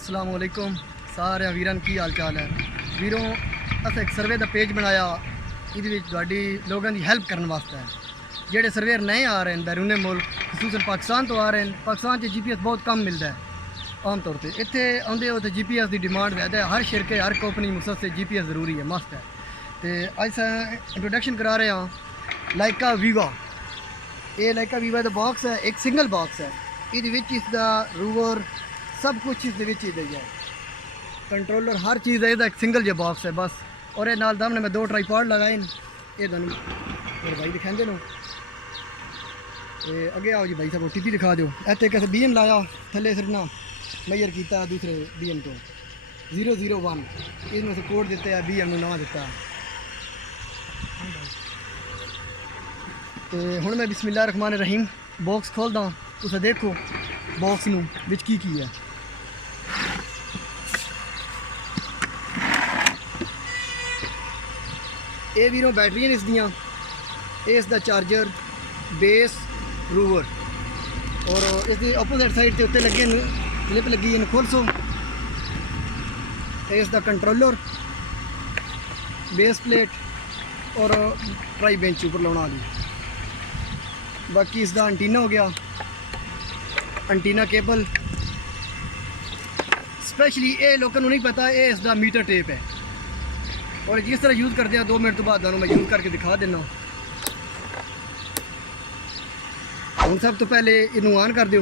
अस्सलाम वालेकुम सारे वीरन की हाल चाल है वीरों। अस एक सर्वे का पेज बनाया ये लोगों की हेल्प करने वास्ते है। जेडे सर्वेयर नहीं आ रहे हैं बैरूने मुल्क खसूसन पाकिस्तान तो आ रहे हैं। पाकिस्तान से GPS बहुत कम मिलता है आम तौर पर। इतने आते हो तो GPS की डिमांड ज़्यादा है। हर शिरके हर कंपनी मुसद से GPS ज़रूरी है, मस्त है। तो अस इंट्रोडक्शन करा रहे हैं लाइका वीवा। ये लाइका वीवा का बॉक्स है, एक सिंगल बॉक्स है। ये इसका रूवर सब कुछ इस है, कंट्रोलर हर चीज़ है। एक सिंगल जो बॉक्स है बस। और ये नाल दामने में 2 ट्राईपॉड लगाए ये दोनों मेरे भाई दिखाते नो। अगे आओ जी भाई साहब OTP दिखा दो। इतने कैसे BM लाया थले सिर्फ ना मैयर किया दूसरे BM तो 001 इसमें से कोड दिता है BM नवा दिता। तो हुण मैं बिस्मिल्लाह रहमान रहीम बॉक्स खोलदा। तुस देखो बॉक्स नूं विच की है। ये वीरों बैटरियां इसदियां, इसका चार्जर बेस रूवर और इसकी अपोजिट साइड के उत्ते लगे क्लिप लगी है खोल सो। इसका कंट्रोलर बेस प्लेट और ट्राई बेंच ऊपर लाना वाली। बाकी इसका एंटीना हो गया, एंटीना केबल स्पेशली ये लोगों को नहीं पता ये इसका मीटर टेप है। और जिस तरह यूज़ करते हैं 2 मिनट तो बाद मैं यूज़ करके दिखा देना। हूँ सब तो पहले इनू ऑन कर दो।